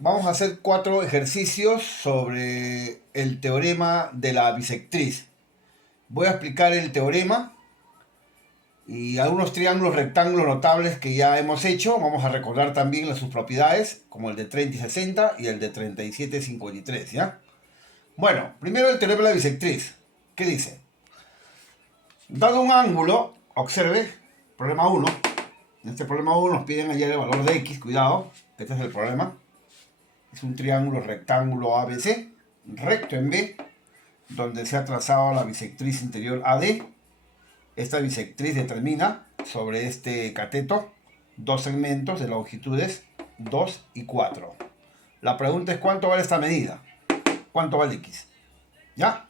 Vamos a hacer 4 ejercicios sobre el teorema de la bisectriz. Voy a explicar el teorema y algunos triángulos rectángulos notables que ya hemos hecho. Vamos a recordar también sus propiedades, como el de 30 y 60 y el de 37 y 53, ¿ya? Bueno, primero el teorema de la bisectriz. ¿Qué dice? Dado un ángulo, observe, problema 1. En este problema 1 nos piden hallar el valor de x, cuidado, este es el problema. Es un triángulo rectángulo ABC, recto en B, donde se ha trazado la bisectriz interior AD. Esta bisectriz determina sobre este cateto dos segmentos de longitudes 2 y 4. La pregunta es ¿cuánto vale esta medida? ¿Cuánto vale x? ¿Ya?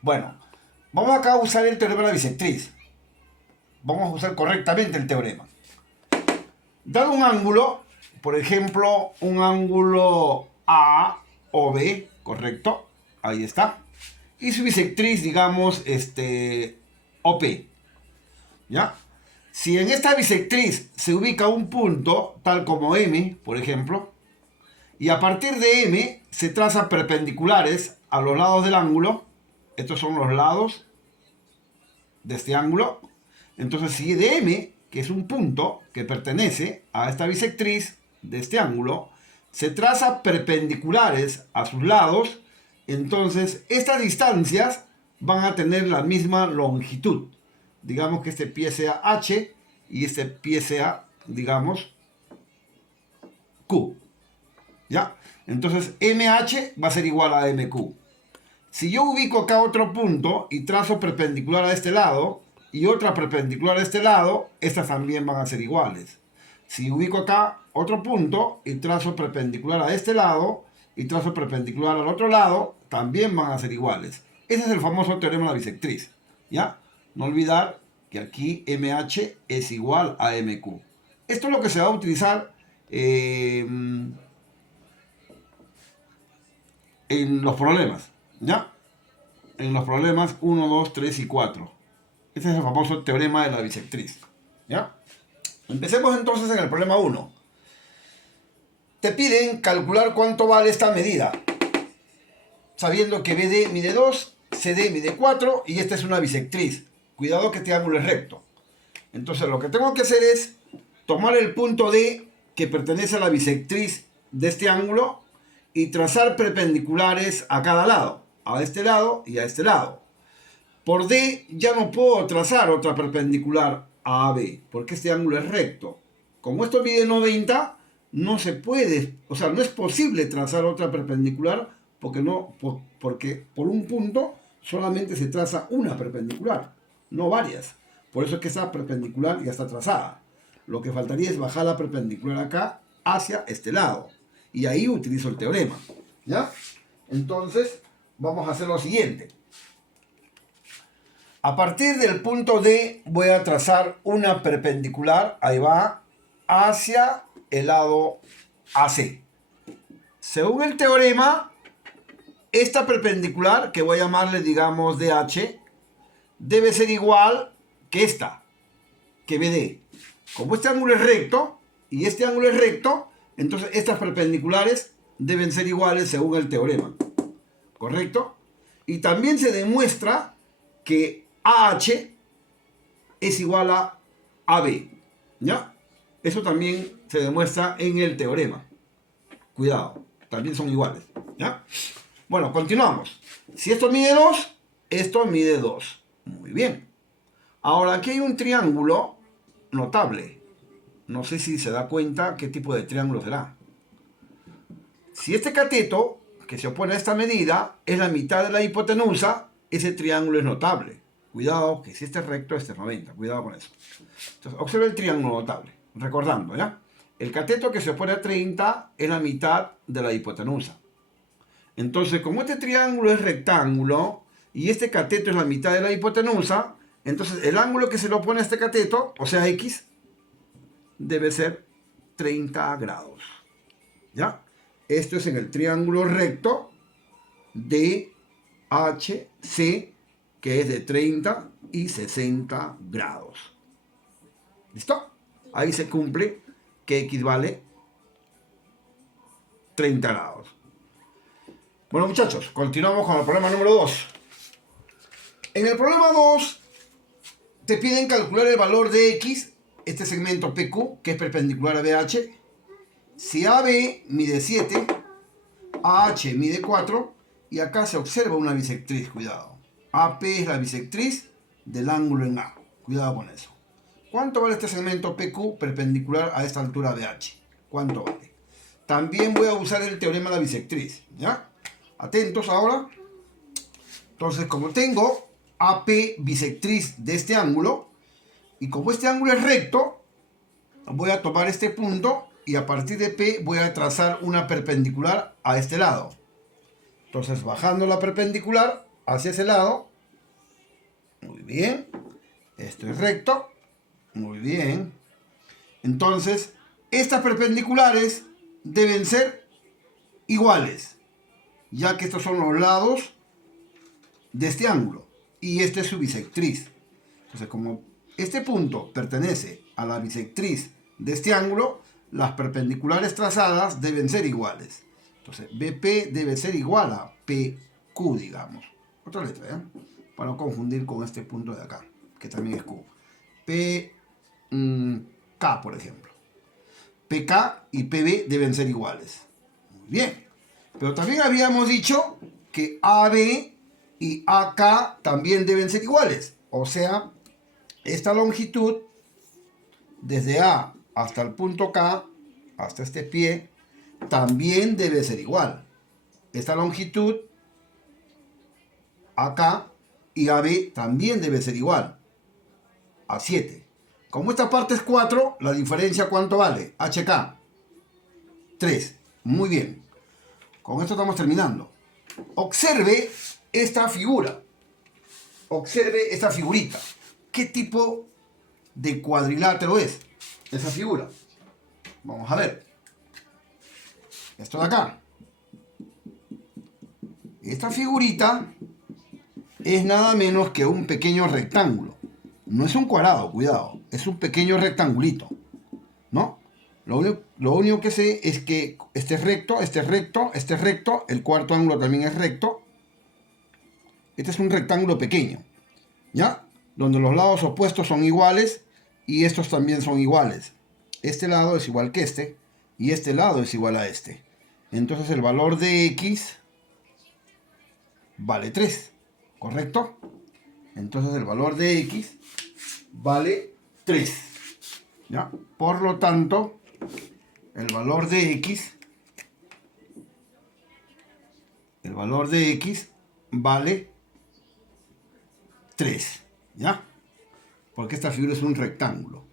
Bueno, vamos acá a usar el teorema de la bisectriz. Vamos a usar correctamente el teorema. Dado un ángulo, por ejemplo, un ángulo A o B, ¿correcto? Ahí está. Y su bisectriz, digamos, OP. ¿Ya? Si en esta bisectriz se ubica un punto, tal como M, por ejemplo, y a partir de M se trazan perpendiculares a los lados del ángulo, estos son los lados de este ángulo, entonces si de M, que es un punto que pertenece a esta bisectriz de este ángulo, se traza perpendiculares a sus lados, entonces estas distancias van a tener la misma longitud. Digamos que este pie sea H y este pie sea, digamos, Q. ¿Ya? Entonces MH va a ser igual a MQ. Si yo ubico acá otro punto y trazo perpendicular a este lado y otra perpendicular a este lado, estas también van a ser iguales. Si ubico acá otro punto y trazo perpendicular a este lado y trazo perpendicular al otro lado, también van a ser iguales. Ese es el famoso teorema de la bisectriz. ¿Ya? No olvidar que aquí MH es igual a MQ. Esto es lo que se va a utilizar en los problemas. ¿Ya? En los problemas 1, 2, 3 y 4. Este es el famoso teorema de la bisectriz. ¿Ya? Empecemos entonces en el problema 1. Te piden calcular cuánto vale esta medida, sabiendo que BD mide 2, CD mide 4 y esta es una bisectriz. Cuidado que este ángulo es recto. Entonces lo que tengo que hacer es tomar el punto D que pertenece a la bisectriz de este ángulo y trazar perpendiculares a cada lado, a este lado y a este lado. Por D ya no puedo trazar otra perpendicular a AB, porque este ángulo es recto. Como esto mide 90, no se puede, o sea, no es posible trazar otra perpendicular porque por un punto solamente se traza una perpendicular, no varias. Por eso es que esa perpendicular ya está trazada. Lo que faltaría es bajar la perpendicular acá hacia este lado. Y ahí utilizo el teorema. ¿Ya? Entonces, vamos a hacer lo siguiente. A partir del punto D voy a trazar una perpendicular, ahí va, hacia el lado AC. Según el teorema, esta perpendicular, que voy a llamarle, digamos, DH, debe ser igual que esta, que BD. Como este ángulo es recto y este ángulo es recto, entonces estas perpendiculares deben ser iguales según el teorema. ¿Correcto? Y también se demuestra que AH es igual a AB. ¿Ya? Eso también se demuestra en el teorema. Cuidado, también son iguales. ¿Ya? Bueno, continuamos. Si esto mide 2, esto mide 2. Muy bien. Ahora, aquí hay un triángulo notable. No sé si se da cuenta qué tipo de triángulo será. Si este cateto, que se opone a esta medida, es la mitad de la hipotenusa, ese triángulo es notable. Cuidado, que si este es recto, este es 90. Cuidado con eso. Entonces, observa el triángulo notable. Recordando, ¿ya? El cateto que se opone a 30 es la mitad de la hipotenusa. Entonces, como este triángulo es rectángulo y este cateto es la mitad de la hipotenusa, entonces el ángulo que se le opone a este cateto, o sea X, debe ser 30 grados. ¿Ya? Esto es en el triángulo recto DHC, que es de 30 y 60 grados. ¿Listo? Ahí se cumple que X vale 30 grados. Bueno, muchachos, continuamos con el problema número 2. En el problema 2 te piden calcular el valor de X, este segmento PQ, que es perpendicular a BH. Si AB mide 7, AH mide 4, y acá se observa una bisectriz, cuidado. AP es la bisectriz del ángulo en A. Cuidado con eso. ¿Cuánto vale este segmento PQ perpendicular a esta altura BH? ¿Cuánto vale? También voy a usar el teorema de la bisectriz, ¿ya? Atentos ahora. Entonces, como tengo AP bisectriz de este ángulo, y como este ángulo es recto, voy a tomar este punto y a partir de P voy a trazar una perpendicular a este lado. Entonces, bajando la perpendicular hacia ese lado, muy bien, esto es recto, muy bien. Entonces, estas perpendiculares deben ser iguales, ya que estos son los lados de este ángulo y este es su bisectriz. Entonces, como este punto pertenece a la bisectriz de este ángulo, las perpendiculares trazadas deben ser iguales. Entonces, BP debe ser igual a PQ, digamos. Otra letra, ¿eh? Para no confundir con este punto de acá, que también es Q. PK, por ejemplo. PK y PB deben ser iguales. Muy bien. Pero también habíamos dicho que AB y AK también deben ser iguales. O sea, esta longitud, desde A hasta el punto K, hasta este pie, también debe ser igual. Esta longitud, AK y AB, también debe ser igual a 7. Como esta parte es 4, la diferencia ¿cuánto vale? HK. 3. Muy bien. Con esto estamos terminando. Observe esta figura. Observe esta figurita. ¿Qué tipo de cuadrilátero es esa figura? Vamos a ver. Esto de acá. Esta figurita es nada menos que un pequeño rectángulo. No es un cuadrado, cuidado. Es un pequeño rectangulito, ¿no? Lo único que sé es que este es recto, este es recto, este es recto. El cuarto ángulo también es recto. Este es un rectángulo pequeño, ¿ya? Donde los lados opuestos son iguales y estos también son iguales. Este lado es igual que este y este lado es igual a este. Entonces el valor de X vale 3, ¿correcto? Entonces el valor de X vale 3, ¿ya? Por lo tanto, el valor de X vale 3, ¿ya? Porque esta figura es un rectángulo.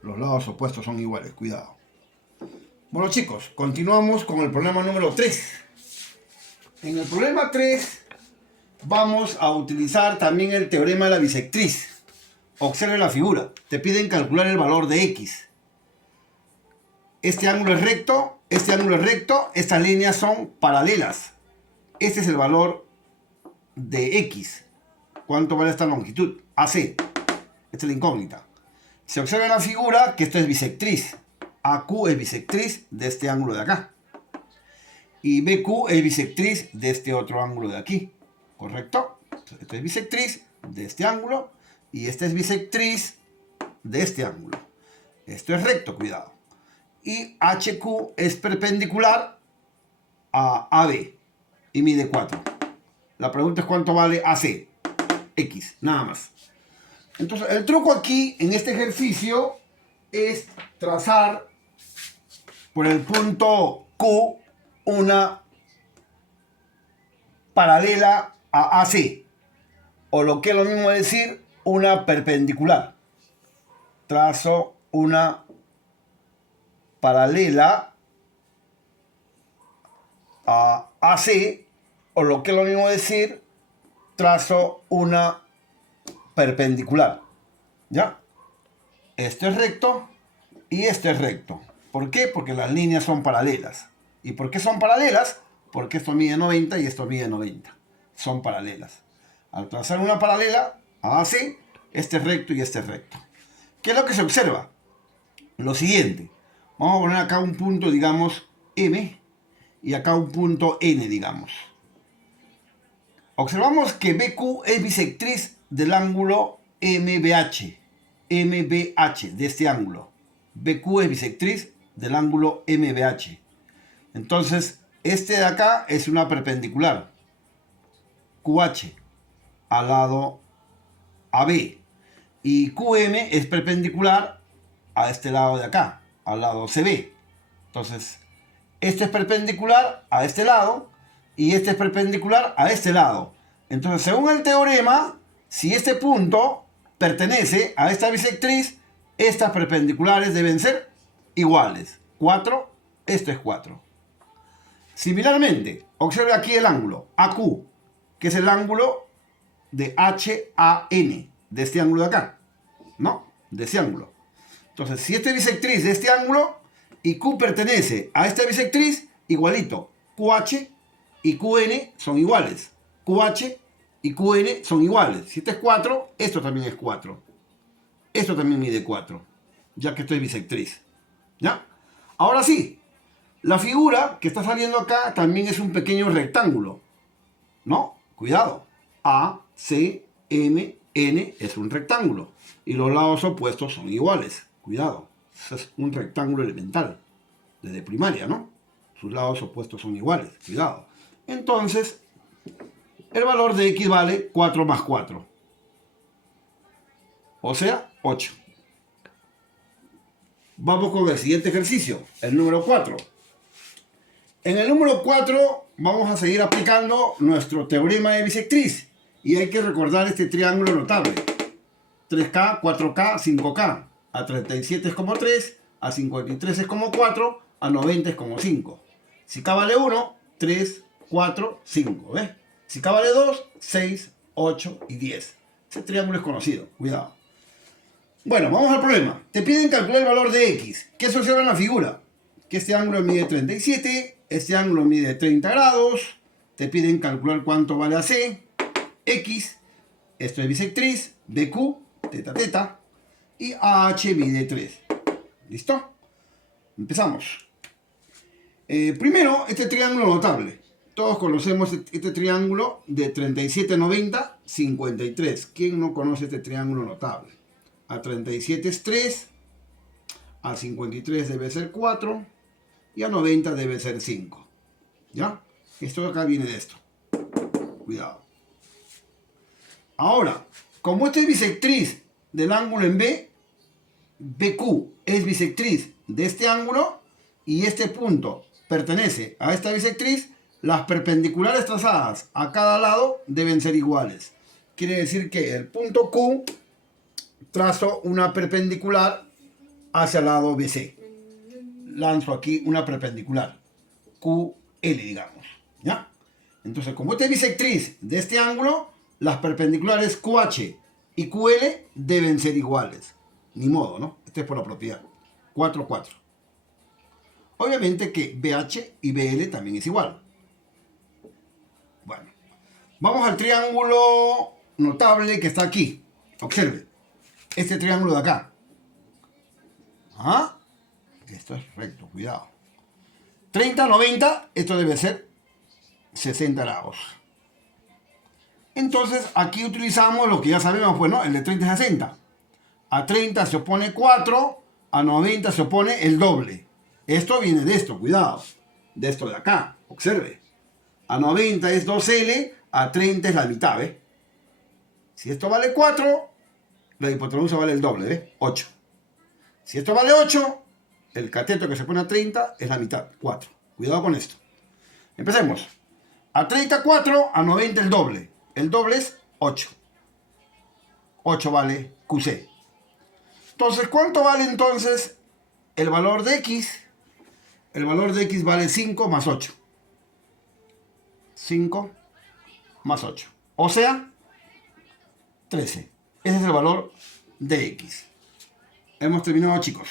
Los lados opuestos son iguales, cuidado. Bueno, chicos, continuamos con el problema número 3. En el problema 3 vamos a utilizar también el teorema de la bisectriz. Observe la figura. Te piden calcular el valor de X. Este ángulo es recto, este ángulo es recto, estas líneas son paralelas. Este es el valor de X. ¿Cuánto vale esta longitud? AC. Esta es la incógnita. Se observa en la figura que esto es bisectriz. AQ es bisectriz de este ángulo de acá. Y BQ es bisectriz de este otro ángulo de aquí. ¿Correcto? Entonces, esto es bisectriz de este ángulo y esta es bisectriz de este ángulo. Esto es recto, cuidado. Y HQ es perpendicular a AB y mide 4. La pregunta es cuánto vale AC. X, nada más. Entonces, el truco aquí, en este ejercicio, es trazar por el punto Q una paralela a AC. O lo que es lo mismo decir, una perpendicular. Trazo una paralela a AC, o lo que es lo mismo decir, trazo una perpendicular, ¿ya? Esto es recto y esto es recto. ¿Por qué? Porque las líneas son paralelas. ¿Y por qué son paralelas? Porque esto mide 90 y esto mide 90. Son paralelas. Al trazar una paralela a AC, este es recto y este es recto. ¿Qué es lo que se observa? Lo siguiente. Vamos a poner acá un punto, digamos, M. y acá un punto N, digamos. Observamos que BQ es bisectriz del ángulo MBH, de este ángulo. BQ es bisectriz del ángulo MBH. Entonces, este de acá es una perpendicular, QH, al lado AB. Y QM es perpendicular a este lado de acá, al lado CB. Entonces, este es perpendicular a este lado y este es perpendicular a este lado. Entonces, según el teorema, si este punto pertenece a esta bisectriz, estas perpendiculares deben ser iguales. 4, esto es 4. Similarmente, observe aquí el ángulo AQ, que es el ángulo de HAN, de este ángulo de acá, ¿no? De ese ángulo. Entonces, si esta es bisectriz de este ángulo y Q pertenece a esta bisectriz, igualito. QH y QN son iguales. QH y QN son iguales. Si este es 4, esto también es 4. Esto también mide 4, ya que esto es bisectriz. ¿Ya? Ahora sí, la figura que está saliendo acá también es un pequeño rectángulo, ¿no? Cuidado. A, C, M, N es un rectángulo. Y los lados opuestos son iguales. Cuidado. Es un rectángulo elemental. Desde primaria, ¿no? Sus lados opuestos son iguales. Cuidado. Entonces, el valor de X vale 4 más 4. O sea, 8. Vamos con el siguiente ejercicio, el número 4. En el número 4 vamos a seguir aplicando nuestro teorema de bisectriz. Y hay que recordar este triángulo notable. 3K, 4K, 5K. A 37 es como 3, a 53 es como 4, a 90 es como 5. Si K vale 1, 3, 4, 5. ¿Ves? Si K vale 2, 6, 8 y 10. Ese triángulo es conocido. Cuidado. Bueno, vamos al problema. Te piden calcular el valor de X. ¿Qué se observa en la figura? Que este ángulo mide 37, este ángulo mide 30 grados. Te piden calcular cuánto vale AC. X, esto es bisectriz, BQ, teta, teta, y AH mide 3. ¿Listo? Empezamos. Primero, este triángulo notable. Todos conocemos este triángulo de 37, 90, 53. ¿Quién no conoce este triángulo notable? A 37 es 3, a 53 debe ser 4, y a 90 debe ser 5. ¿Ya? Esto de acá viene de esto. Cuidado. Ahora, como esta es bisectriz del ángulo en B, BQ es bisectriz de este ángulo y este punto pertenece a esta bisectriz, las perpendiculares trazadas a cada lado deben ser iguales. Quiere decir que el punto Q trazo una perpendicular hacia el lado BC. Lanzo aquí una perpendicular, QL, digamos. ¿Ya? Entonces, como esta es bisectriz de este ángulo, las perpendiculares QH y QL deben ser iguales. Ni modo, ¿no? Este es por la propiedad. 4, 4. Obviamente que BH y BL también es igual. Bueno, vamos al triángulo notable que está aquí. Observe. Este triángulo de acá. ¿Ah? Esto es recto, cuidado. 30, 90, esto debe ser 60 grados. Entonces, aquí utilizamos lo que ya sabemos, pues, ¿no? El de 30 es 60. A 30 se opone 4, a 90 se opone el doble. Esto viene de esto, cuidado. De esto de acá, observe. A 90 es 2L, a 30 es la mitad, ¿ves? Si esto vale 4, la hipotenusa vale el doble, ¿ves? 8. Si esto vale 8, el cateto que se pone a 30 es la mitad, 4. Cuidado con esto. Empecemos. A 34, a 90 el doble. El doble es 8. 8 vale QC. Entonces, ¿cuánto vale entonces el valor de X? El valor de X vale 5 más 8. 5 más 8. O sea, 13. Ese es el valor de X. Hemos terminado, chicos.